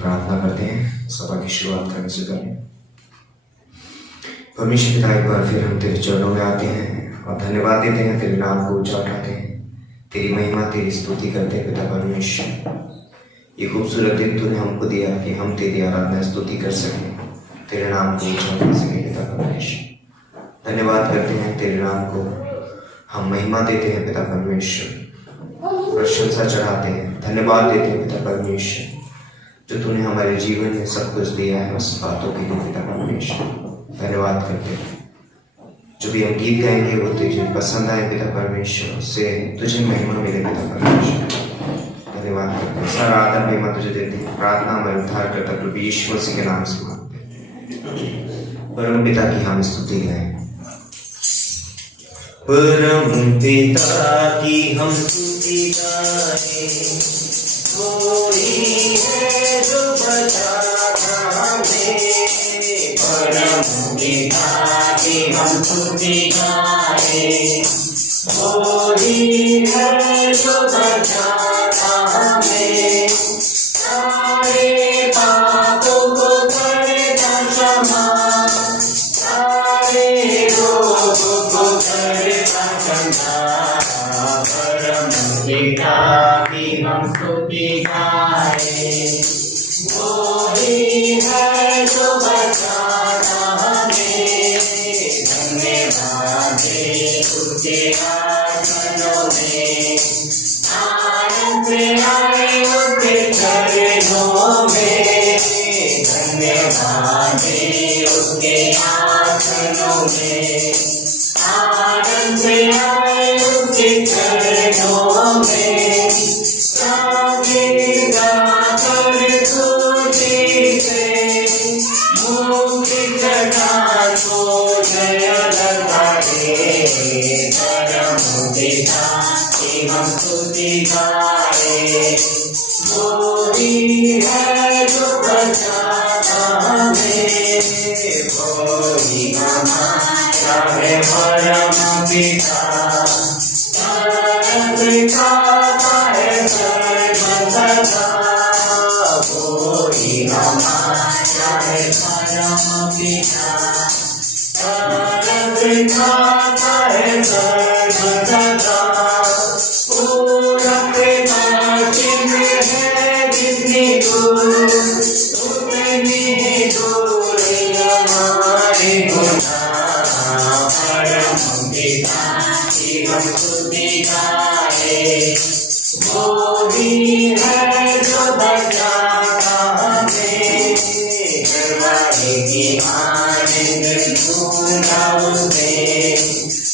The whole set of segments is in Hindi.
प्रार्थना करते हैं सभा की शुरुआत करने से पहले। परमेश्वर पिता, एक बार फिर हम तेरे चरणों में आते हैं और धन्यवाद देते हैं, तेरे नाम को ऊंचा उठाते हैं, तेरी महिमा तेरी स्तुति करते हैं। पिता परमेश्वर, ये खूबसूरत दिन तूने हमको दिया कि हम तेरी आराधना स्तुति कर सकें, तेरे नाम को ऊंचा कर सकें। पिता परमेश्वर, धन्यवाद करते हैं, तेरे नाम को हम महिमा देते हैं। पिता परमेश्वर, प्रशंसा चढ़ाते हैं, धन्यवाद देते हैं। पिता परमेश्वर, जो तूने हमारे जीवन में सब कुछ दिया है उस बातों के लिए पिता परमेश्वर धन्यवाद करते हैं। जो भी हम गीत गाएंगे वो तुझे पसंद आए पिता परमेश्वर, उससे तुझे महिमा मिले पिता परमेश्वर। धन्यवाद करते हैं, सारा आदर महिमा तुझे देते हैं। प्रार्थना में उद्धार करता प्रभु यीशु मसीह के नाम से मांगते हैं। परम पिता की हम स्तुति गाएं। परम पिता की हम स्तुति गाएं, कोई है जो बचाता हमें। परम पिता की हम स्तुति गाएं, कोई है जो बचाता हमें। सारे पापों को करता क्षमा, सारे रोगों को करता चंगा। परम पिता की हम स्तुति गाएं, कोई है जो बचाता हमें। धन्यवाद दे उसके आसनों में, आनंद से आए उसके चरणों में। धन्यवाद दे उसके आसनों में, आनंद से आए उसके चरणों में। सागे गाकर तुझी से मुक्ति घटा को जय लगाए। परम पिता की हम स्तुति गाएं, कोई है जो बचाता हमें। कोई हमारा है परम पिता, खाता है सर्वदा। कोई हमारा है परम पिता, खाता है सर्वदा। पूरा प्रेम चिन्ह है जितनी दूर, उतनी दूर हमारे गुनाह। परम पिता की हम स्तुति गाएं, कोई है जो बचाता हमें। करवाने की आनंद ढूंढा उसने,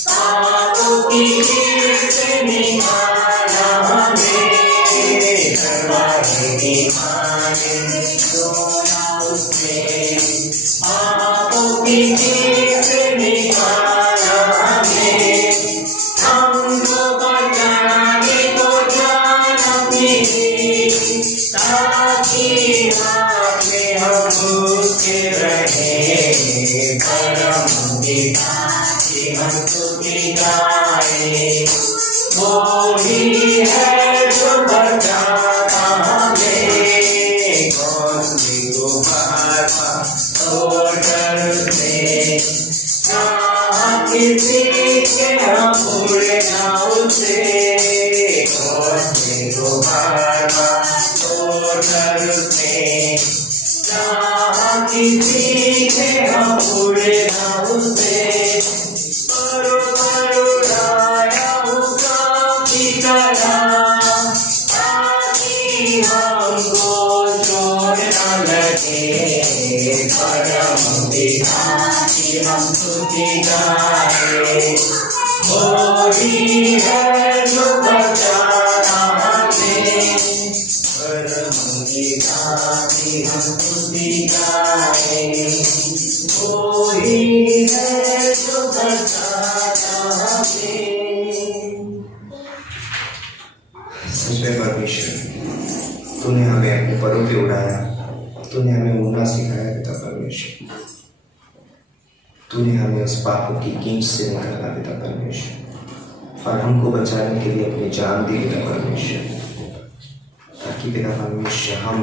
पापों की कीट से निकाला हमें। करवाने की आनंद ढूंढा उसने, पापों की कीट से निकाला हमें। हमको बचाने को जान अपनी दी, ताकि में हम उसके रहे। परम पिता की हम स्तुति गाएं, कोई है जो बचाता हमें। कौन सी गुफा तो डरते, किसी के हम उड़ना उसे। कौन सी गुफा तो डरते, किसी के हम उड़ना उसे। राया हुक्म की तरह, ताकि हमको चोट न लगे। परम पिता की हम स्तुति गाएं, कोई है जो बचाता हमें। परम पिता की हम स्तुति गाएं, कोई है जो बचाता हमें। सच में परमेश्वर, तूने हमें अपने परों पे उड़ाया, तूने हमें उड़ना सिखाया पिता परमेश्वर। तूने हमें उस पापों की कींच से निकाला पिता परमेश्वर, और हमको बचाने के लिए अपनी जान दी पिता परमेश्वर, ताकि पिता परमेश्वर हम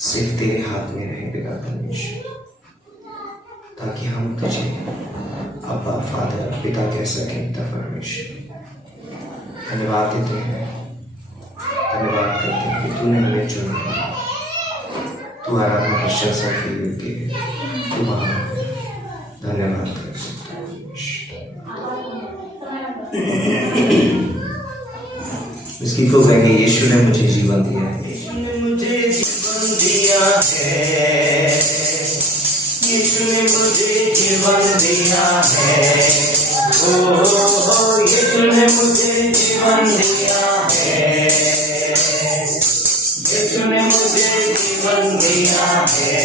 सिर्फ तेरे हाथ में रहे पिता परमेश्वर, ताकि हम तुझे अब्बा फादर पिता कह सकें पिता परमेश्वर। धन्यवाद देते हैं, धन्यवाद करते हैं कि तूने हमें चुना, तू आराधना प्रशंसा के योग्य है, तू महान है। धन्यवाद करते हैं। इस गीत को कहेंगे, यीशु ने मुझे जीवन दिया है, यीशु ने मुझे जीवन दिया है, यीशु ने मुझे जीवन दिया है, ओ यीशु ने मुझे जीवन दिया है, यीशु ने मुझे जीवन दिया है,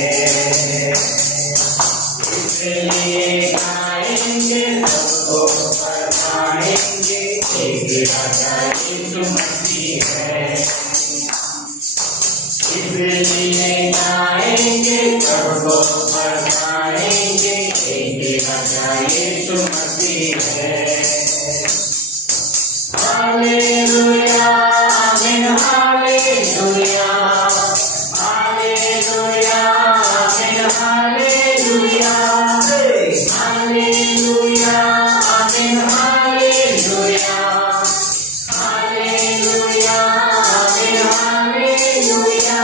इसलिए गाएंगे सबको बताएंगे एक राजा यीशु मसीह है, इसलिए गाएंगे सबको बताएंगे एक राजा यीशु मसीह है। हालेलुया आमीन, हालेलुया हालेलुया आमीन, हालेलुया हालेलुया आमीन, हालेलुया हालेलुया आमीन, हालेलुया।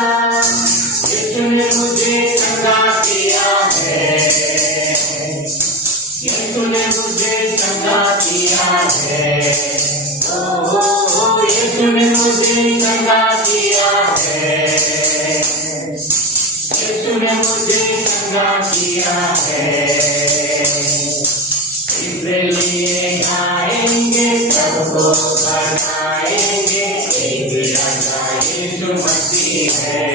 यीशु ने मुझे चंगा किया है, यीशु ने मुझे चंगा किया है, ओ यीशु ने मुझे चंगा किया है, यीशु ने मुझे चंगा किया है, इसलिए गाएंगे सबको बताएंगे एक राजा यीशु मसीह है,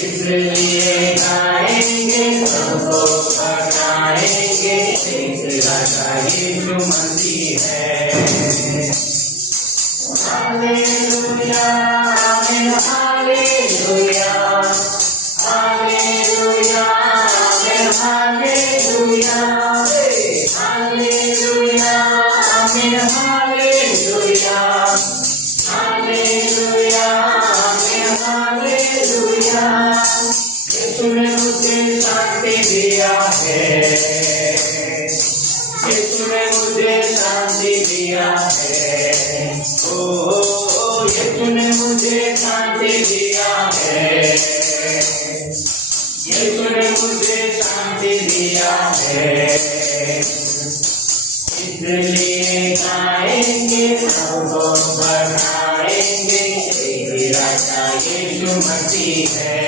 इसलिए गाएंगे सबको बताएंगे एक राजा यीशु मसीह है। हालेलुया आमीन, हालेलुया हालेलुया आमीन, हालेलुया हालेलुया आमीन, हालेलुया हालेलुया आमीन, हालेलुया। यीशु ने मुझे शांति दिया है, यीशु ने मुझे शांति दिया है, ओ यीशु ने मुझे शांति दिया है, यीशु ने मुझे शांति दिया है, इसलिए गाएंगे सबको बताएंगे एक राजा यीशु मसीह है,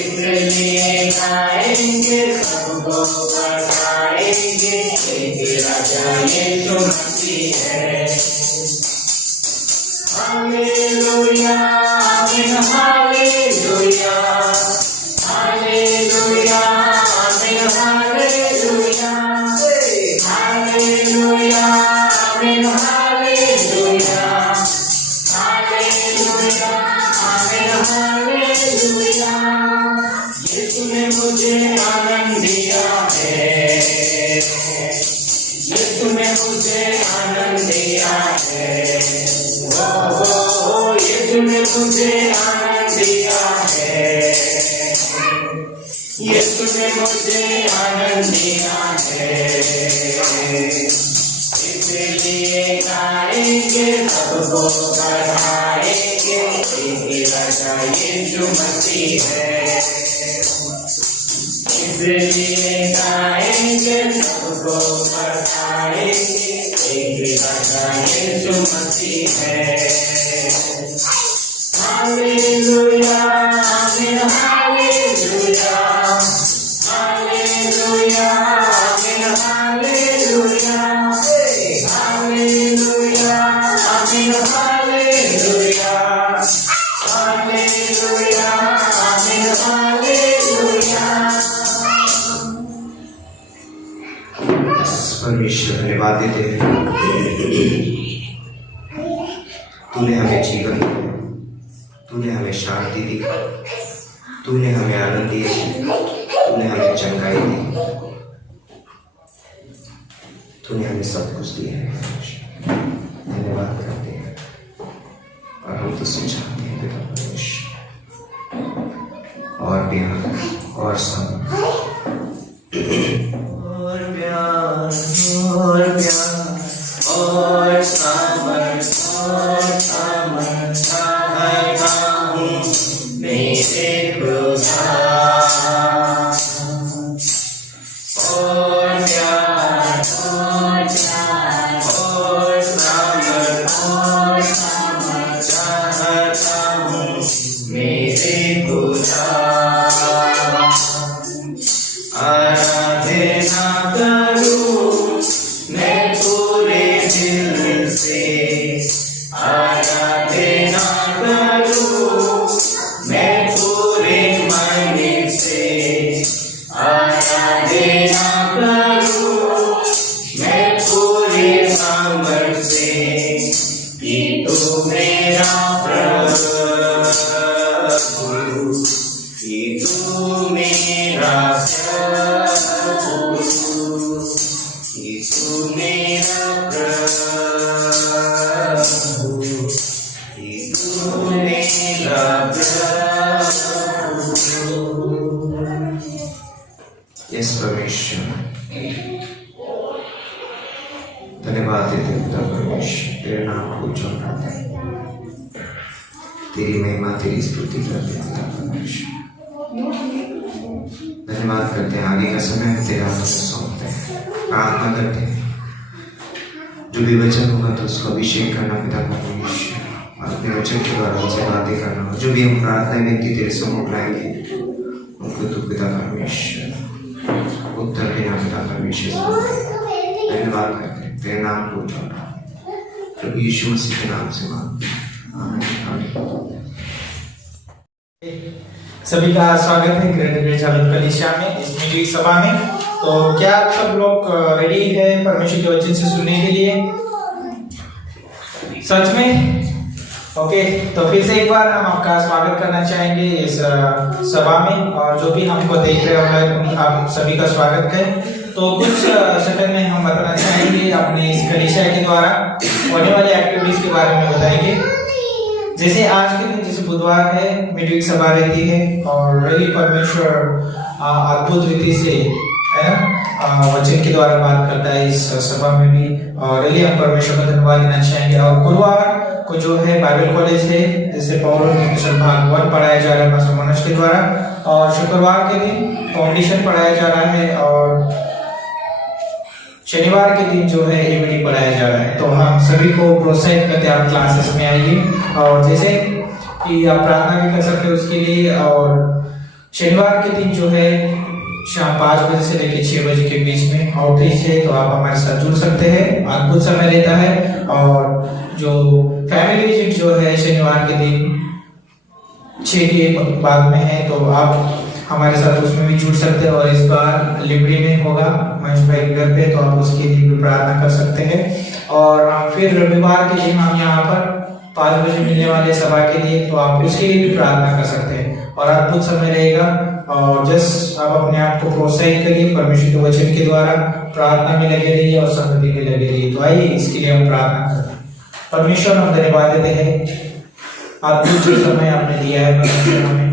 इसलिए गाएंगे सबको बताएंगे एक राजा यीशु मसीह है। हालेलुया आमीन, हालेलुया हालेलुया आमीन, हालेलुया हालेलुया आमीन, हालेलुया हालेलुया आमीन, हालेलुया। यीशु ने मुझे आनंद दिया है, यीशु ने मुझे आनंद दिया है, ओ यीशु ने मुझे आनंद दिया है, यीशु ने मुझे आनंद दिया है, इसलिए गाएंगे सबको बताएंगे एक राजा यीशु मसीह है, इसलिए गाएंगे सबको बताएंगे एक राजा यीशु मसीह है। हालेलुया आमीन, हालेलुया हालेलुया आमीन, हालेलुया हालेलुया आमीन, हालेलुया हालेलुया आमीन, हालेलुया। परमेश्वर धन्यवाद देते हैं, तूने हमें जीवन दिया, तूने हमें शांति दी, तूने हमें आनंद दिया, तूने हमें चंगाई दी, तूने हमें सब कुछ दिया है। धन्यवाद करते हैं और हम तो चाहते हैं और प्यार और सब्र और प्यार और सब्र चाहता हूँ मेरे खुदा। और प्यार और सब्र चाहता हूँ मेरे खुदा। आराधना करूं मैं पूरे दिल से, आराधना करूं मैं पूरे मन से, आराधना करूं मैं पूरे सामर्थ्य से, कि तू मेरा प्रभु, कि तू मेरा प्रभु, कि तू मेरा प्रभु, कि तू मेरा प्रभु। यस परमेश्वर, धन्यवाद देते पिता परमेश्वर, तेरे नाम को उजाड़ते हैं, तेरी महिमा तेरी स्तुति करते हैं पिता परमेश्वर। धन्यवाद करते हैं, आगे का समय हम तेरे हाथों में सौंपते हैं, प्रार्थना करते हैं जो भी वचन होगा तो उसको अभिषेक करना पिता परमेश्वर, और अपने वचन के द्वारा उनसे बातें करना। जो भी हम प्रार्थना विनती तेरे सम्मुख लाएंगे उनको तू पिता परमेश्वर उत्तर देना पिता परमेश्वर। धन्यवाद करते हैं, तेरे नाम को उजाड़ना प्रभु यीशु मसीह के नाम से मांगते हैं, आमीन आमीन। सभी का स्वागत है ग्रेटर चालक कलीसिया में, इस मीटिंग सभा में। तो क्या आप सब लोग रेडी है परमेश्वर के वचन से सुनने के लिए? सच में? ओके, तो फिर से एक बार हम आपका स्वागत करना चाहेंगे इस सभा में, और जो भी हमको देख रहे होंगे आप सभी का स्वागत करें। तो कुछ सेकंड में हम बताना चाहेंगे अपने इस कलीसिया के द्वारा होने वाली एक्टिविटीज के बारे में बताएंगे। जैसे आज के दिन, जैसे बुधवार है, मीटिंग सभा रहती है, और रवि परमेश्वर अद्भुत रीति से है ना वचन के द्वारा बात करता है इस सभा में भी, और रवि हम परमेश्वर का धन्यवाद देना चाहेंगे। और गुरुवार को जो है बाइबल कॉलेज है, जैसे पौरों भाग 1 पढ़ाया जा रहा है पास्टर मनोज के द्वारा, और शुक्रवार के दिन फाउंडेशन पढ़ाया जा रहा है, और शनिवार के दिन जो है एमडी पढ़ाया जा रहा है। तो हम सभी को प्रोत्साहित करते हैं आप क्लासेस में आइए, और जैसे कि आप प्रार्थना भी कर सकते हो उसके लिए। और शनिवार के दिन जो है शाम 5 बजे से लेकर 6 बजे के बीच में आउटरीच है, तो आप हमारे साथ जुड़ सकते हैं, अद्भुत समय रहता है। और जो फैमिली विजिट जो है शनिवार के दिन 6 के बाद में है, तो आप हमारे साथ उसमें भी जुड़ सकते हैं। और इस बार लिबड़ी में होगा महेश भाई के घर पे, तो आप उसके लिए भी प्रार्थना कर सकते हैं। और फिर रविवार के दिन हम यहाँ पर 5 बजे मिलने वाले सभा के लिए, तो आप उसके लिए भी प्रार्थना कर सकते हैं, और अद्भुत समय रहेगा। और जस्ट आप अपने आप को प्रोत्साहित करिए, परमेश्वर के वचन के द्वारा प्रार्थना में लगे रहिए और संगति में लगे रहिए। तो आइए इसके लिए हम प्रार्थना करें। परमेश्वर, हम धन्यवाद देते हैं अद्भुत जो समय आपने दिया है परमेश्वर हमें,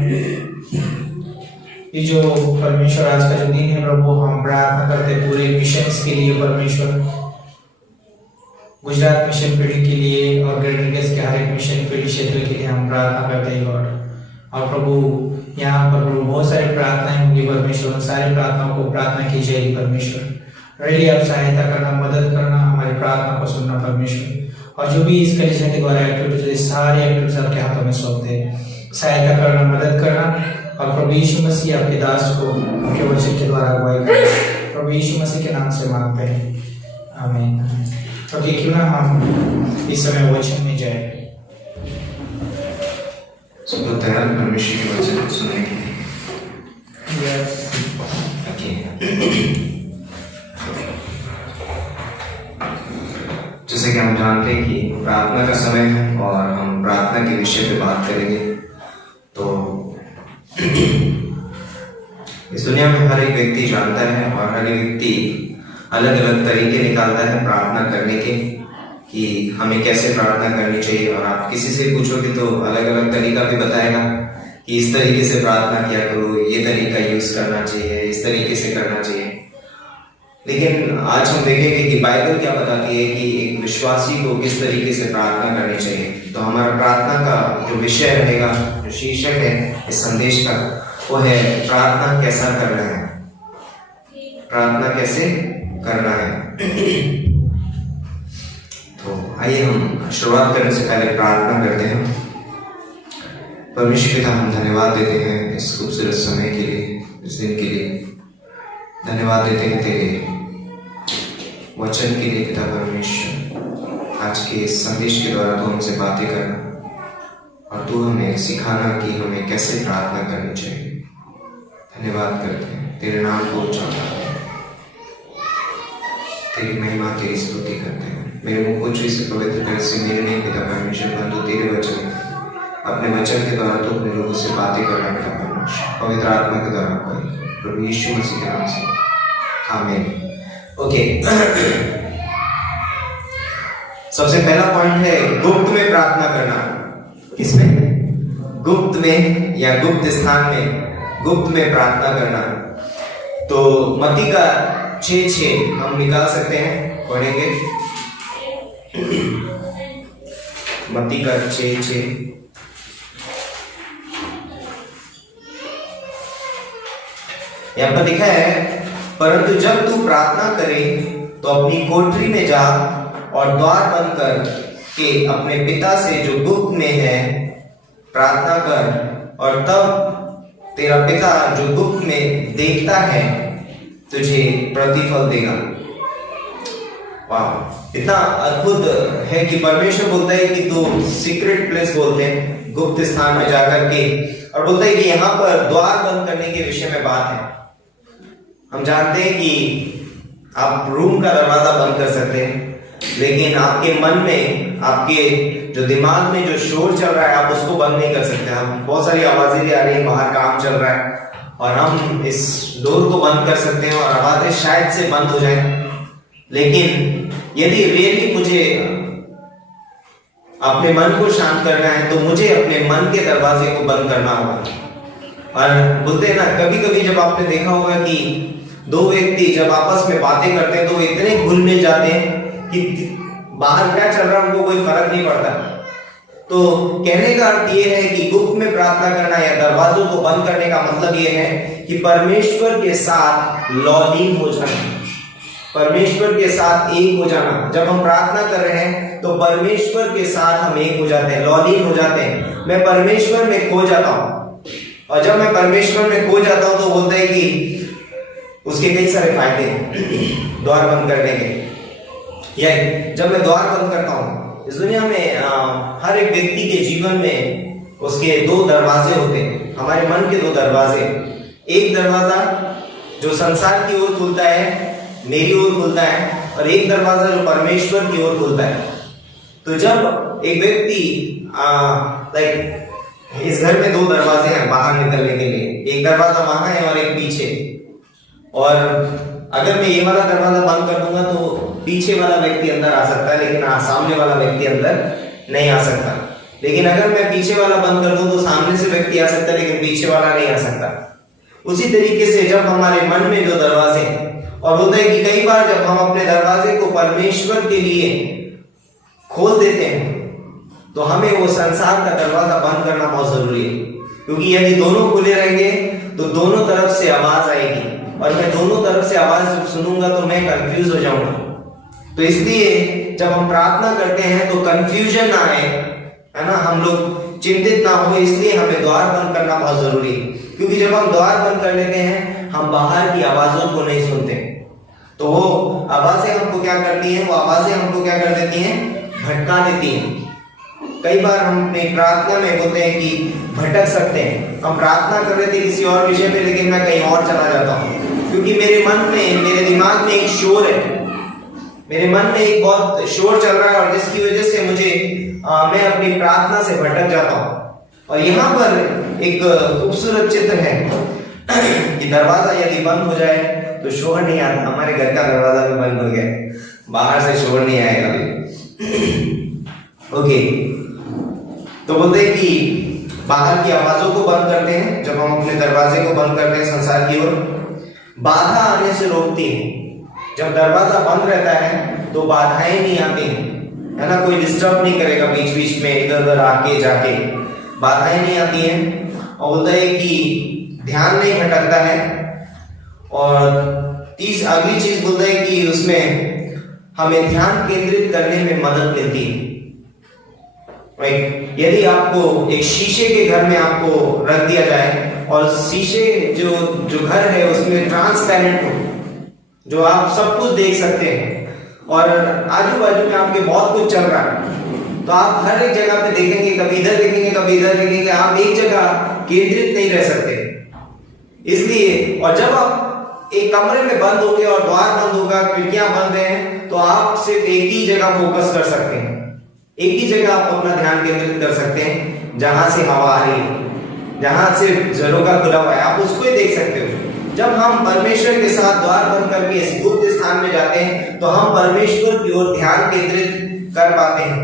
ये जो परमेश्वर आज का जो दिन है प्रभु, हम प्रार्थना करते हैं पूरे मिशन के लिए परमेश्वर, गुजरात मिशन फील्ड के लिए और ग्रेटर गेस्ट के हर एक मिशन फील्ड क्षेत्र के लिए हम प्रार्थना करते हैं लॉर्ड। और प्रभु यहाँ पर प्रभु बहुत सारी प्रार्थनाएं होंगी परमेश्वर, उन सारी प्रार्थनाओं को प्रार्थना की जाएगी परमेश्वर। रियली आप सहायता करना, मदद करना, हमारी प्रार्थना को सुनना परमेश्वर। और जो भी इस कलीसिया के द्वारा एक्टिविटीज, सारी एक्टिविटीज आपके हाथों में सौंपते हैं, सहायता करना, मदद करना। और प्रभु यीशु मसीह आपके दास को आपके वचन के द्वारा अगुवाई करना, प्रभु यीशु मसीह के नाम से मांगते हैं, आमीन। तो क्यों ना हम इस समय वचन में जाए। सब लोग तैयार परमेश्वर के वचन को सुनने के लिए? जैसे कि हम जानते हैं कि प्रार्थना का समय है और हम प्रार्थना के विषय पे बात करेंगे। तो इस दुनिया में हर एक व्यक्ति जानता है और हर एक व्यक्ति अलग अलग तरीके निकालता है प्रार्थना करने के, कि हमें कैसे प्रार्थना करनी चाहिए। और आप किसी से पूछोगे तो अलग अलग तरीका भी बताएगा कि इस तरीके से प्रार्थना किया करो, ये तरीका यूज करना चाहिए, इस तरीके से करना चाहिए। लेकिन आज हम देखेंगे कि बाइबल क्या बताती है कि एक विश्वासी को किस तरीके से प्रार्थना करनी चाहिए। तो हमारा प्रार्थना का जो विषय रहेगा, जो शीर्षक है इस संदेश का, वो है प्रार्थना कैसा करना है। प्रार्थना कैसे करना है। तो आइए हम शुरुआत करने से पहले प्रार्थना करते हैं। परमेश्वर पिता, हम धन्यवाद देते हैं इस खूबसूरत समय के लिए, इस दिन के लिए। धन्यवाद देते हैं तेरे वचन के लिए पिता परमेश्वर। आज के इस संदेश के द्वारा तू हमसे बातें करना और तू हमें सिखाना कि हमें कैसे प्रार्थना करनी चाहिए। धन्यवाद करते हैं, तेरे नाम को उच्चारते हैं, तेरी महिमा तेरी स्तुति करते हैं। मेरे मुख को छुई से पवित्र कर से मेरे नहीं पिता परमेश्वर, परंतु तेरे वचन, अपने वचन के द्वारा तो अपने लोगों से बातें करना पिता परमेश्वर, पवित्र आत्मा के द्वारा प्रभु यीशु मसीह के नाम से, आमीन। ओके, सबसे पहला पॉइंट है गुप्त में प्रार्थना करना। किसमें? गुप्त में या गुप्त स्थान में, गुप्त में प्रार्थना करना। तो मत्ती का 6:6 हम निकाल सकते हैं, पढ़ेंगे। मत्ती का 6:6 यहां पर लिखा है, परंतु जब तू प्रार्थना करे तो अपनी कोठरी में जा और द्वार बंद कर के अपने पिता से जो गुप्त में है प्रार्थना कर, और तब तेरा पिता जो गुप्त में देखता है तुझे प्रतिफल देगा। वाह, इतना अद्भुत है कि परमेश्वर बोलता है कि तू सीक्रेट प्लेस, बोलते हैं गुप्त स्थान में जाकर के, और बोलता है कि यहाँ पर द्वार बंद करने के विषय में बात है। हम जानते हैं कि आप रूम का दरवाजा बंद कर सकते हैं, लेकिन आपके मन में, आपके जो दिमाग में जो शोर चल रहा है, आप उसको बंद नहीं कर सकते। हम बहुत सारी आवाजें भी आ रही है, बाहर काम चल रहा है, और हम इस डोर को बंद कर सकते हैं और आवाजें शायद से बंद हो जाए। लेकिन यदि रियली मुझे अपने मन को शांत करना है तो मुझे अपने मन के दरवाजे को बंद करना होगा। और बोलते हैं ना, कभी कभी जब आपने देखा होगा कि दो व्यक्ति जब आपस में बातें करते हैं तो इतने घुल मिल जाते हैं कि बाहर क्या चल रहा है उनको कोई फर्क नहीं पड़ता। तो कहने का अर्थ ये है कि गुप्त में प्रार्थना करना या दरवाजों को बंद करने का मतलब ये है कि परमेश्वर के साथ लॉलीन हो जाना, परमेश्वर के साथ एक हो जाना। जब हम प्रार्थना कर रहे हैं तो परमेश्वर के साथ हम एक हो जाते हैं, लॉलीन हो जाते हैं। मैं परमेश्वर में खो जाता हूं, और जब मैं परमेश्वर में खो जाता हूं तो बोलते हैं कि उसके कई सारे फायदे हैं द्वार बंद करने के। या जब मैं द्वार बंद करता हूं, इस दुनिया में हर एक व्यक्ति के जीवन में उसके दो दरवाजे होते हैं, हमारे मन के दो दरवाजे। एक दरवाजा जो संसार की ओर खुलता है, मेरी ओर खुलता है, और एक दरवाजा जो परमेश्वर की ओर खुलता है। तो जब एक व्यक्ति लाइक इस घर में दो दरवाजे हैं बाहर निकलने के लिए, एक दरवाजा वहां है और एक पीछे, और अगर मैं ये वाला दरवाजा बंद कर दूंगा तो पीछे वाला व्यक्ति अंदर आ सकता है, लेकिन सामने वाला व्यक्ति अंदर नहीं आ सकता। लेकिन अगर मैं पीछे वाला बंद कर दूं तो सामने से व्यक्ति आ सकता है, लेकिन पीछे वाला नहीं आ सकता। उसी तरीके से जब हमारे मन में जो दरवाजे, और होता है कि कई बार जब हम अपने दरवाजे को परमेश्वर के लिए खोल देते हैं तो हमें वो संसार का दरवाजा बंद करना बहुत जरूरी है। क्योंकि यदि दोनों खुले रहेंगे तो दोनों तरफ से आवाज आएगी, और मैं दोनों तरफ से आवाज जब सुनूंगा तो मैं कंफ्यूज हो जाऊंगा। तो इसलिए जब हम प्रार्थना करते हैं तो कंफ्यूजन ना आए, है ना, हम लोग चिंतित ना हो, इसलिए हमें द्वार बंद करना बहुत जरूरी है। क्योंकि जब हम द्वार बंद कर लेते हैं, हम बाहर की आवाजों को नहीं सुनते, तो वो आवाजें हमको क्या करती हैं, वो आवाजें हमको क्या कर देती हैं, भटका देती हैं। कई बार हम अपनी प्रार्थना में बोलते हैं कि भटक सकते हैं, हम प्रार्थना कर रहे थे किसी और विषय पे, लेकिन मैं कहीं और चला जाता हूँ, क्योंकि मेरे मन में, मेरे दिमाग में एक शोर है, मेरे मन में एक बहुत शोर चल रहा है, और जिसकी वजह से मुझे मैं अपनी प्रार्थना से भटक जाता हूँ। और यहाँ पर एक खूबसूरत चित्र है कि दरवाजा यदि बंद हो जाए तो शोर नहीं आता। हमारे घर का दरवाजा भी बंद हो गया, बाहर से शोर नहीं आएगा अभी। ओके, तो बोलते हैं कि बाहर की आवाजों को बंद करते हैं, जब हम अपने दरवाजे को बंद करते हैं संसार की ओर, बाधा आने से रोकती है। जब दरवाजा बंद रहता है तो बाधाएं नहीं आती हैं, है ना, कोई डिस्टर्ब नहीं करेगा बीच बीच में इधर उधर आके जाके, बाधाएं नहीं आती हैं। और बोलता है कि ध्यान नहीं भटकता है। और अगली चीज बोलता है कि उसमें हमें ध्यान केंद्रित करने में मदद मिलती है। राइट, यदि आपको एक शीशे के घर में आपको रख दिया जाए और शीशे जो घर है उसमें ट्रांसपेरेंट हो, जो आप सब कुछ देख सकते हैं और आजू बाजू में आपके बहुत कुछ चल रहा है, तो आप हर एक जगह पे देखेंगे, कभी इधर देखेंगे कभी इधर देखेंगे, आप एक जगह केंद्रित नहीं रह सकते। इसलिए और जब आप एक कमरे में बंद हो गए और द्वार बंद होगा, खिड़कियां बंद हैं, तो आप सिर्फ एक ही जगह फोकस कर सकते हैं, एक ही जगह आप अपना ध्यान केंद्रित कर सकते हैं, जहां से हवा आ रही है, जहां से झरोका खुला हुआ है, आप उसको ही देख सकते हो। जब हम परमेश्वर के साथ द्वार बंद करके इस गुप्त स्थान में जाते हैं तो हम परमेश्वर की ओर ध्यान केंद्रित कर पाते हैं,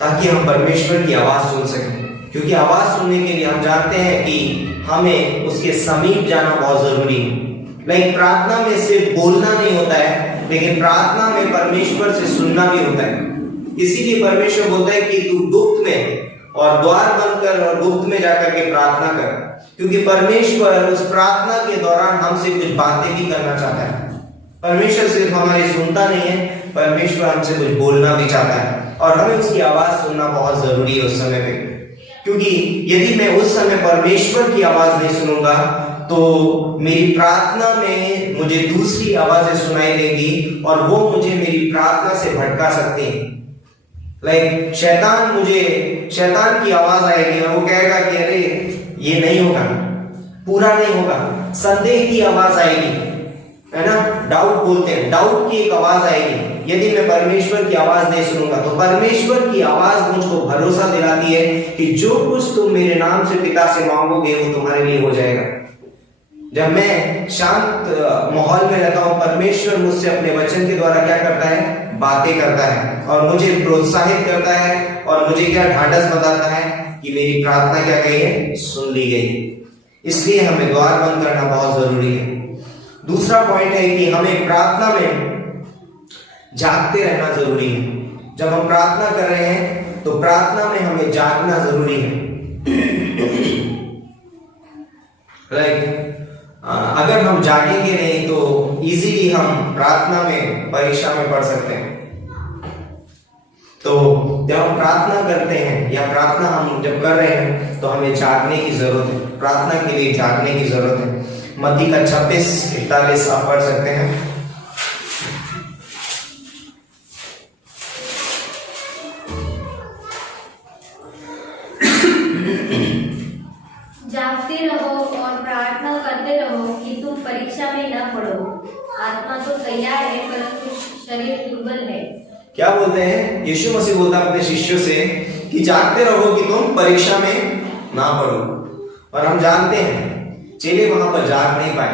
ताकि हम परमेश्वर की आवाज सुन सकें। क्योंकि आवाज सुनने के लिए हम जानते हैं कि हमें उसके समीप जाना बहुत जरूरी है। प्रार्थना में सिर्फ बोलना नहीं होता है, लेकिन प्रार्थना में परमेश्वर से सुनना भी होता है। इसीलिए परमेश्वर बोलता है कि तू गुप्त में और द्वार बंद कर और गुप्त में जाकर के प्रार्थना कर, क्योंकि परमेश्वर उस प्रार्थना के दौरान हमसे कुछ बातें भी करना चाहता है। परमेश्वर सिर्फ हमारी सुनता नहीं है, परमेश्वर हमसे कुछ बोलना भी चाहता है और हमें उसकी आवाज सुनना बहुत जरूरी है उस समय पे। क्योंकि यदि मैं उस समय परमेश्वर की आवाज नहीं सुनूंगा तो मेरी प्रार्थना में मुझे दूसरी आवाजें सुनाई देगी और वो मुझे मेरी प्रार्थना से भटका सकती हैं। शैतान की आवाज आएगी और वो कहेगा कि अरे ये नहीं होगा, पूरा नहीं होगा। संदेह की आवाज आएगी, है ना, डाउट बोलते हैं, डाउट की एक आवाज आएगी। यदि मैं परमेश्वर की आवाज नहीं सुनूंगा तो परमेश्वर की आवाज मुझको भरोसा दिलाती है कि जो कुछ तुम मेरे नाम से पिता से मांगोगे वो तुम्हारे लिए हो जाएगा। जब मैं शांत माहौल में रहता हूं, परमेश्वर मुझसे अपने वचन के द्वारा क्या करता है, बातें करता है और मुझे प्रोत्साहित करता है और मुझे क्या ढांढस बताता है कि मेरी प्रार्थना क्या गई है, सुन ली गई। इसलिए हमें द्वार बंद करना बहुत जरूरी है। दूसरा पॉइंट है कि हमें प्रार्थना में जागते रहना जरूरी है। जब हम प्रार्थना कर रहे हैं तो प्रार्थना में हमें जागना जरूरी है। अगर हम जागेंगे नहीं तो इजीली हम प्रार्थना में परीक्षा में पढ़ सकते हैं। तो जब हम प्रार्थना करते हैं या प्रार्थना हम जब कर रहे हैं तो हमें जागने की जरूरत है, प्रार्थना के लिए जागने की जरूरत है। मत्ती का 26:41 आप पढ़ सकते हैं। जागते रहो और प्रार्थना करते रहो कि तुम परीक्षा में न पड़ो। आत्मा तो तैयार है परंतु शरीर दुर्बल है। क्या बोलते हैं? यीशु मसीह बोलता है अपने शिष्यों से कि जागते रहो कि तुम परीक्षा में ना पड़ो। और हम जानते हैं चेले वहां पर जाग नहीं पाए।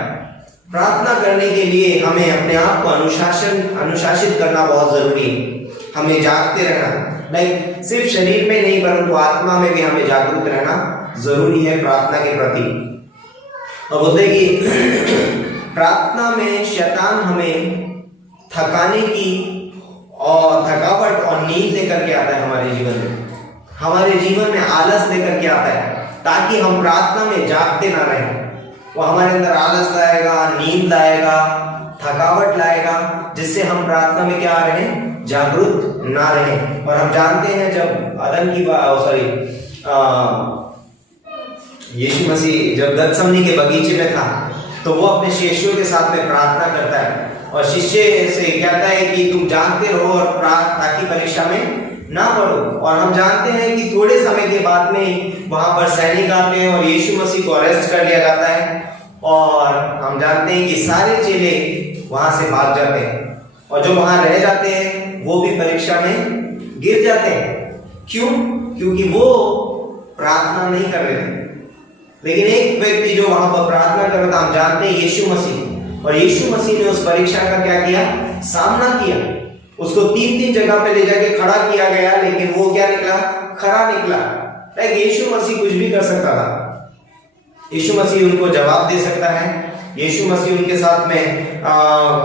प्रार्थना करने के लिए हमें अपने आप को अनुशासित करना बहुत जरूरी है। हमें जागते रहना, सिर्फ शरीर में नहीं परंतु आत्मा में भी हमें जागरूक रहना जरूरी है प्रार्थना के प्रति। और बोलते कि प्रार्थना में शैतान हमें थकाने की और थकावट और नींद लेकर के आता है हमारे जीवन में, हमारे जीवन में आलस लेकर के आता है, ताकि हम प्रार्थना में जागते ना रहें। वो हमारे अंदर आलस लाएगा, नींद लाएगा, थकावट लाएगा, जिससे हम प्रार्थना में क्या रहें, जागरूक ना रहें। और हम जानते हैं जब यीशु मसीह जब गतसमनी के बगीचे में था तो वो अपने शिष्यों के साथ में प्रार्थना करता है और शिष्य से कहता है कि तुम जागते रहो और ताकि परीक्षा में ना पड़ो। और हम जानते हैं कि थोड़े समय के बाद में वहां पर सैनिक आते हैं और यीशु मसीह को अरेस्ट कर लिया जाता है और हम जानते हैं कि सारे चेले वहां से भाग जाते हैं और जो वहां रह जाते हैं वो भी परीक्षा में गिर जाते हैं। क्यों? क्योंकि वो प्रार्थना नहीं कर रहे थे। लेकिन एक व्यक्ति जो वहां पर प्रार्थना कर रहा था, हम जानते हैं यीशु मसीह, और यीशु मसीह ने उस परीक्षा का क्या किया, सामना किया। उसको 3 जगह पे ले जाके खड़ा किया गया, लेकिन वो क्या निकला, खरा निकला। लाइक यीशु मसीह कुछ भी कर सकता था, यीशु मसीह उनको जवाब दे सकता है, यीशु मसीह उनके साथ में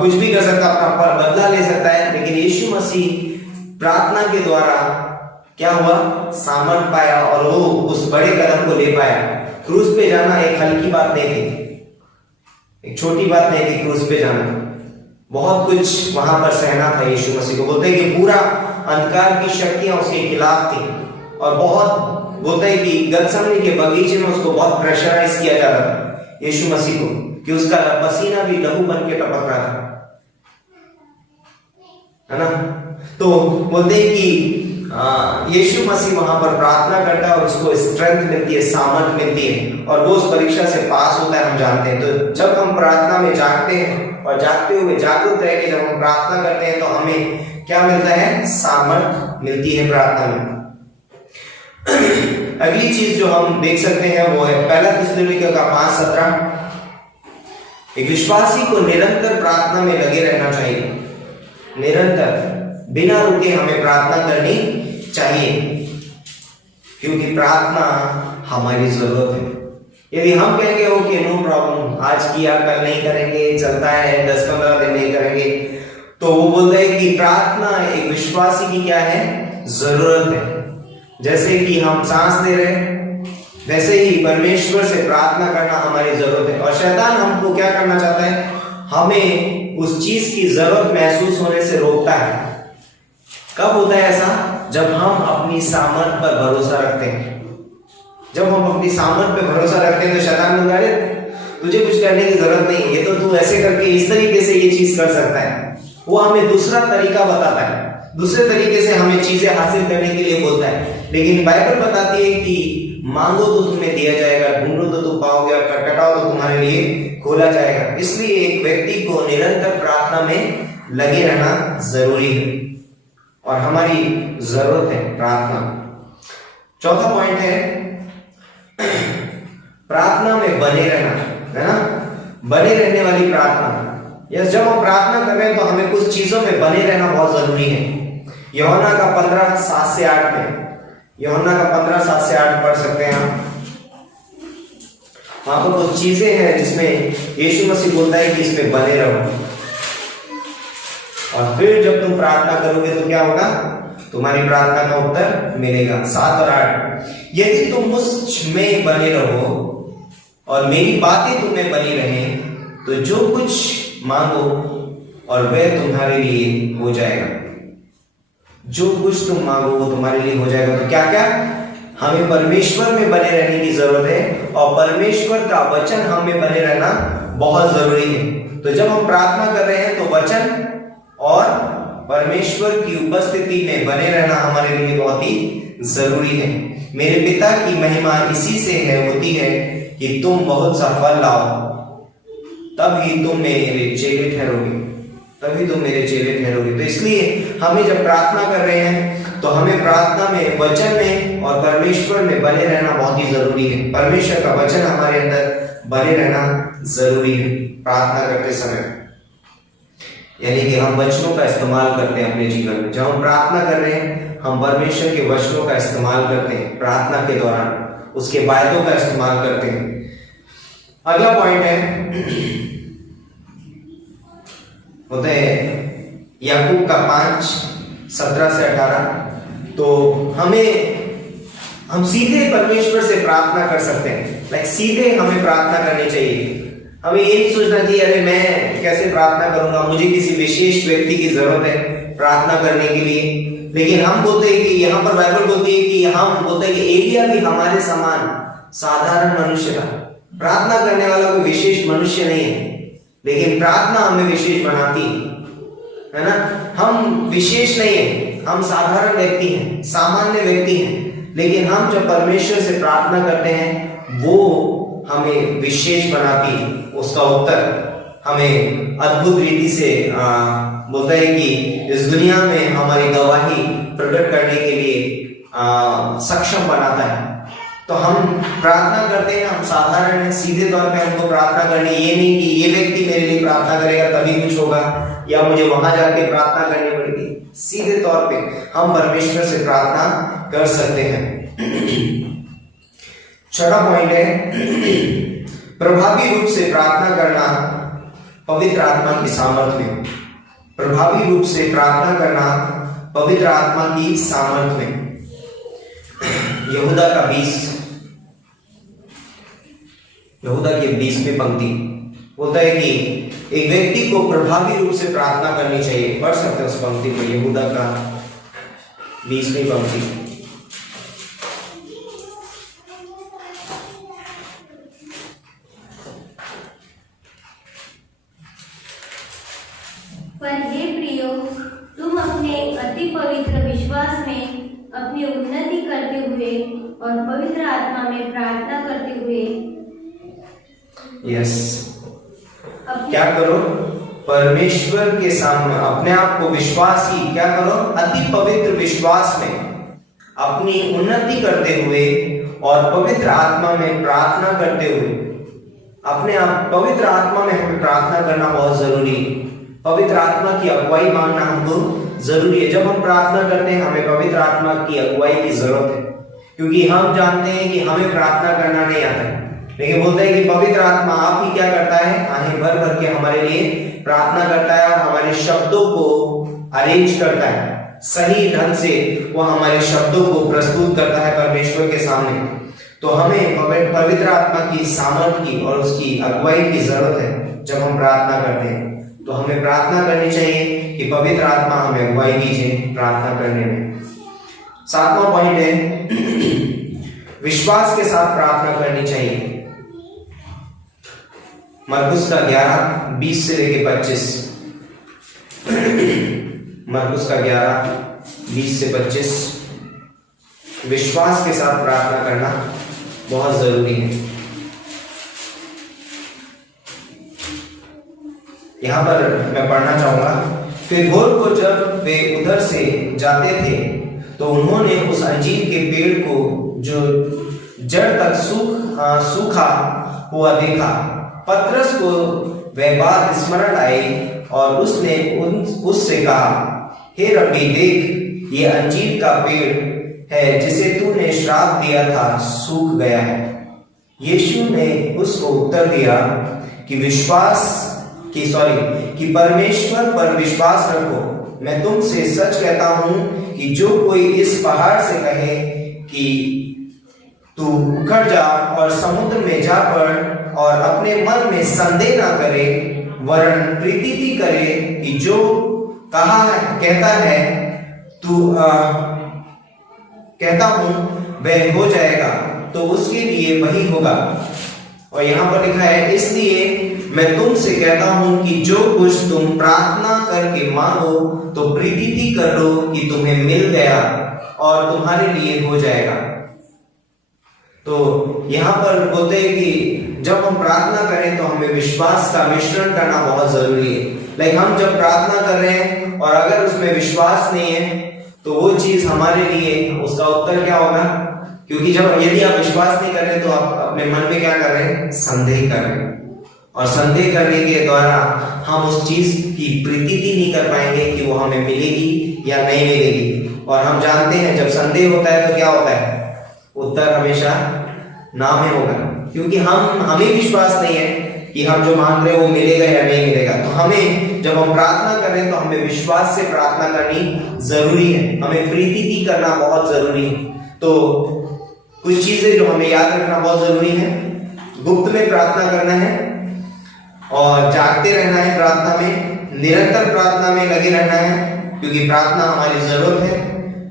कुछ भी कर सकता, अपना बदला ले सकता है, लेकिन यीशु मसीह प्रार्थना के द्वारा क्या हुआ, सामर्थ पाया और वो उस बड़े कदम को ले पाया। क्रूस पे जाना एक हल्की बात नहीं थी, एक छोटी बात नहीं थी क्रूस पे जाना, बहुत कुछ वहां पर सहना था यीशु मसीह को। बोलते हैं कि पूरा अंधकार की शक्तियां उसके खिलाफ थी और बहुत बोलते हैं कि गतसमनी के बगीचे में उसको बहुत प्रेशराइज किया जा रहा था यीशु मसीह को, कि उसका पसीना भी लहू बन के टपक रहा था, है ना। तो बोलते हैं कि यीशु मसीह वहां पर प्रार्थना करता है और उसको स्ट्रेंथ मिलती है, सामर्थ मिलती है और वो उस परीक्षा से पास होता है, हम जानते हैं। तो जब हम प्रार्थना में जागते हैं और जागते हुए जागरूक रह के जब हम प्रार्थना करते हैं तो हमें क्या मिलता है, सामर्थ मिलती है प्रार्थना में। अगली चीज जो हम देख सकते हैं वो है पहला थिस्सलुनीके का 5:17। एक विश्वासी को निरंतर प्रार्थना में लगे रहना चाहिए, निरंतर बिना रुके हमें प्रार्थना करनी चाहिए, क्योंकि प्रार्थना हमारी जरूरत है। यदि हम कहेंगे ओके नो प्रॉब्लम, आज किया कल नहीं करेंगे, चलता है 10-15 दिन नहीं करेंगे, तो वो बोलते हैं कि प्रार्थना एक विश्वासी की क्या है, जरूरत है। जैसे कि हम सांस ले रहे हैं वैसे ही परमेश्वर से प्रार्थना करना हमारी जरूरत है। और शैतान हमको क्या करना चाहता है, हमें उस चीज की जरूरत महसूस होने से रोकता है। कब होता है ऐसा, जब हम अपनी सामर्थ पर भरोसा रखते हैं। जब हम अपनी सामर्थ पर भरोसा रखते हैं तो शैतान बोलता है तुझे कुछ करने की जरूरत नहीं है, ये तो तू ऐसे करके इस तरीके से ये चीज कर सकता है। वो हमें दूसरा तरीका बताता है, दूसरे तरीके से हमें चीजें हासिल करने के लिए बोलता है। लेकिन बाइबल बताती है कि मांगो तो तुम्हें दिया जाएगा, ढूंढो तो तुम पाओगे, और खटखटाओ तो तुम्हारे लिए खोला जाएगा। इसलिए एक व्यक्ति को निरंतर प्रार्थना में लगे रहना जरूरी है और हमारी जरूरत है प्रार्थना। चौथा पॉइंट है प्रार्थना में बने रहना, है ना, बने रहने वाली प्रार्थना। यस, जब हम प्रार्थना कर रहे हैं तो हमें कुछ चीजों में बने रहना बहुत जरूरी है। यूहन्ना का 15:7-8 में, यूहन्ना का 15:7-8 पढ़ सकते हैं हम। वहां पर कुछ चीजें हैं जिसमें यीशु मसीह बोलता है कि इसमें बने रहो, और फिर जब तुम प्रार्थना करोगे तो क्या होगा, तुम्हारी प्रार्थना का उत्तर मिलेगा। 7 और 8, यदि तुम मुझ में बने रहो और मेरी बातें तुम में बनी रहें तो जो कुछ मांगो और वह तुम्हारे लिए हो जाएगा। जो कुछ तुम मांगो वो तुम्हारे लिए हो जाएगा। तो क्या क्या, हमें परमेश्वर में बने रहने की जरूरत है और परमेश्वर का वचन हम में बने रहना बहुत जरूरी है। तो जब हम प्रार्थना कर रहे हैं तो वचन और परमेश्वर की उपस्थिति में बने रहना हमारे लिए बहुत ही जरूरी है। मेरे पिता की महिमा इसी से होती है कि तुम बहुत सा फल लाओ, तभी तुम मेरे चेले ठहरोगे, तभी तुम मेरे चेले ठहरोगे। तो इसलिए हमें जब प्रार्थना कर रहे हैं तो हमें प्रार्थना में, वचन में और परमेश्वर में बने रहना बहुत ही जरूरी है। परमेश्वर का वचन हमारे अंदर बने रहना जरूरी है प्रार्थना करते समय। यानी कि हम वचनों का इस्तेमाल करते हैं अपने जीवन में। जब हम प्रार्थना कर रहे हैं हम परमेश्वर के वचनों का इस्तेमाल करते हैं प्रार्थना के दौरान, उसके वायदों का इस्तेमाल करते हैं। अगला पॉइंट है होते हैं याकूब का 5:17-18। तो हम सीधे परमेश्वर से प्रार्थना कर सकते हैं, लाइक सीधे हमें प्रार्थना करनी चाहिए। हमें ये नहीं सोचना चाहिए अरे मैं कैसे प्रार्थना करूंगा, मुझे किसी विशेष व्यक्ति की जरूरत है प्रार्थना करने के लिए। लेकिन हम बोलते हैं कि यहाँ पर बाइबल बोलती है कि हम बोलते हैं कि एलिया भी हमारे समान साधारण मनुष्य था। प्रार्थना करने वाला कोई विशेष मनुष्य नहीं है, लेकिन प्रार्थना हमें विशेष बनाती है ना। हम विशेष नहीं है, हम साधारण व्यक्ति हैं, सामान्य व्यक्ति हैं, लेकिन हम जब परमेश्वर से प्रार्थना करते हैं वो हमें विशेष बनाती है। उसका उत्तर हमें अद्भुत रीति से बोलता है कि इस दुनिया में हमारी गवाही प्रकट करने के लिए सक्षम बनाता है। तो हम प्रार्थना करते हैं, हम साधारण हैं, सीधे तौर पे हमको प्रार्थना करनी, ये नहीं कि ये व्यक्ति मेरे लिए प्रार्थना करेगा तभी कुछ होगा या मुझे वहां जाके प्रार्थना करनी पड़ेगी। सीधे तौर पे हम परमेश्वर से प्रार्थना कर सकते हैं। छठा पॉइंट है प्रभावी रूप से प्रार्थना करना पवित्र आत्मा की सामर्थ्य में। प्रभावी रूप से प्रार्थना करना पवित्र आत्मा की सामर्थ्य में। यहूदा की 20वीं पंक्ति बोलता है कि एक व्यक्ति को प्रभावी रूप से प्रार्थना करनी चाहिए। पढ़ सकते हैं उस पंक्ति को, यहूदा का 20वीं पंक्ति। पर हे प्रियो, तुम अपने अति पवित्र विश्वास में अपनी उन्नति करते हुए और पवित्र आत्मा में प्रार्थना करते हुए क्या करो? परमेश्वर के सामने अपने आप को विश्वासी क्या करो? अति पवित्र विश्वास में अपनी उन्नति करते हुए और पवित्र आत्मा में प्रार्थना करते हुए। अपने आप पवित्र आत्मा में हमें प्रार्थना करना बहुत जरूरी है। पवित्र आत्मा की अगुवाई मांगना हमको जरूरी है। जब हम प्रार्थना करते हैं हमें पवित्र आत्मा की अगुवाई की जरूरत है, क्योंकि हम जानते हैं कि हमें प्रार्थना करना नहीं आता है, लेकिन बोलते हैं कि पवित्र आत्मा आप ही क्या करता है? आहें भर भर के हमारे लिए प्रार्थना करता है और हमारे शब्दों को अरेंज करता है, सही ढंग से वो हमारे शब्दों को प्रस्तुत करता है परमेश्वर के सामने। तो हमें पवित्र आत्मा की सामर्थ्य की और उसकी अगुवाई की जरूरत है। जब हम प्रार्थना करते हैं तो हमें प्रार्थना करनी चाहिए कि पवित्र आत्मा हमें अगुवाई दीजिए प्रार्थना करने में। 7वां पॉइंट है विश्वास के साथ प्रार्थना करनी चाहिए। मरकुस का 11:20 से लेके 25। मरकुस का 11:20 से 25। विश्वास के साथ प्रार्थना करना बहुत जरूरी है। यहां पर मैं पढ़ना चाहूंगा। फिर भोर को जब वे उधर से जाते थे तो उन्होंने उस अंजीर के पेड़ को जो जड़ तक सूखा हुआ देखा। पतरस को वह बात स्मरण आई और उसने उससे कहा, हे रब्बी, देख, ये अंजीर का पेड़ है जिसे तूने श्राप दिया था सूख गया है। यीशु ने उसको उत्तर दिया कि परमेश्वर पर विश्वास रखो। मैं तुमसे सच कहता हूं कि जो कोई इस पहाड़ से कहे कि तू उखड़ जा और समुद्र में जा पड़ और अपने मन में संदेह ना करे वरन प्रीति करे कि जो कहता है कहता हूं वह हो जाएगा, तो उसके लिए वही होगा। और यहां पर लिखा है, इसलिए मैं तुमसे कहता हूं कि जो कुछ तुम प्रार्थना करके मांगो तो प्रीति कर लो कि तुम्हें मिल गया और तुम्हारे लिए हो जाएगा। तो यहां पर बोलते हैं कि जब हम प्रार्थना करें तो हमें विश्वास का मिश्रण करना बहुत जरूरी है। लाइक हम जब प्रार्थना कर रहे हैं और अगर उसमें विश्वास नहीं है तो वो चीज हमारे लिए उसका उत्तर क्या होगा? क्योंकि यदि आप विश्वास नहीं कर रहे तो आप अपने मन में क्या कर रहे हैं? संदेह कर रहे हैं, और संदेह करने के द्वारा हम उस चीज की प्रीति नहीं कर पाएंगे कि वो हमें मिलेगी या नहीं मिलेगी। और हम जानते हैं जब संदेह होता है तो क्या होता है? उत्तर हमेशा ना में होगा, क्योंकि हमें विश्वास नहीं है कि हम जो मांग रहे हैं वो मिलेगा या नहीं मिलेगा। तो हमें जब हम प्रार्थना करें तो हमें विश्वास से प्रार्थना करनी जरूरी है, हमें प्रीति करना बहुत जरूरी है। तो कुछ चीजें जो हमें याद रखना बहुत जरूरी है, गुप्त में प्रार्थना करना है और जागते रहना है, प्रार्थना में निरंतर प्रार्थना में लगे रहना है, क्योंकि प्रार्थना हमारी जरूरत है,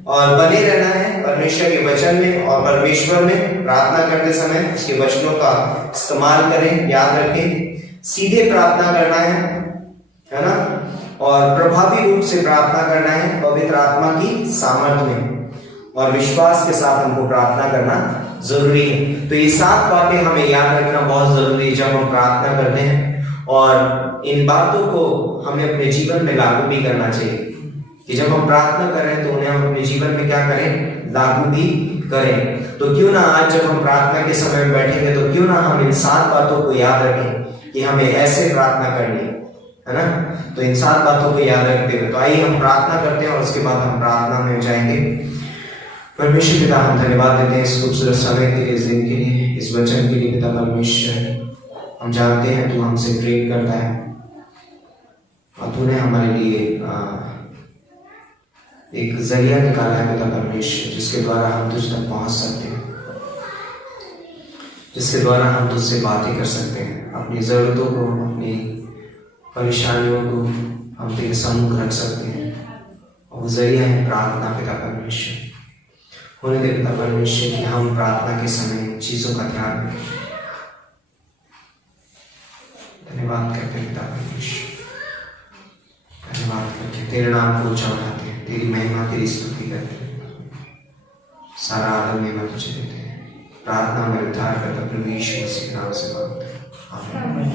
और बने रहना है परमेश्वर के वचन में और परमेश्वर में। प्रार्थना करते समय उसके वचनों का इस्तेमाल करें, याद रखें, सीधे प्रार्थना करना है ना, और प्रभावी रूप से प्रार्थना करना है पवित्र आत्मा की सामर्थ्य में, और विश्वास के साथ हमको प्रार्थना करना जरूरी है। तो ये 7 बातें हमें याद रखना बहुत जरूरी है जब हम प्रार्थना करते हैं, और इन बातों को हमें अपने जीवन में लागू भी करना चाहिए कि जब हम प्रार्थना कर रहे हैं तो उन्हें हम अपने जीवन में क्या करें? लागू भी करें। तो क्यों ना आज जब हम प्रार्थना के समय में बैठेंगे तो क्यों ना हम इन 7 बातों को याद रखें कि हमें ऐसे प्रार्थना करनी है ना। तो इन 7 बातों को याद रखते हुए तो आइए हम प्रार्थना करते हैं और उसके बाद हम प्रार्थना में जाएंगे। परमेश्वर पिता, हम धन्यवाद देते हैं इस खूबसूरत समय के लिए, इस दिन के लिए। इस वचन के लिए पिता परमेश्वर। हम जानते हैं तू हमसे प्रेम करता है और तूने हमारे लिए एक जरिया निकाला है पिता परमेश्वर, जिसके द्वारा हम तुझ तक पहुंच सकते हैं, जिसके द्वारा हम तुझसे बातें कर सकते हैं, अपनी ज़रूरतों को, अपनी परेशानियों को हम तेरे सम्मुख रख सकते हैं। और वो जरिया है प्रार्थना पिता परमेश्वर। होने दे पिता परमेश्वर कि हम प्रार्थना के समय चीज़ों का ध्यान रखें। धन्यवाद करते पिता परमेश्वर, धन्यवाद करके तेरे नाम को ऊंचा उठाते हैं, तेरी महिमा तेरी स्तुति करते हैं, सारा आदर महिमा तुझे देते हैं। प्रार्थना में उद्धार करता प्रभु यीशु मसीह के नाम से मांगते हैं, आमीन।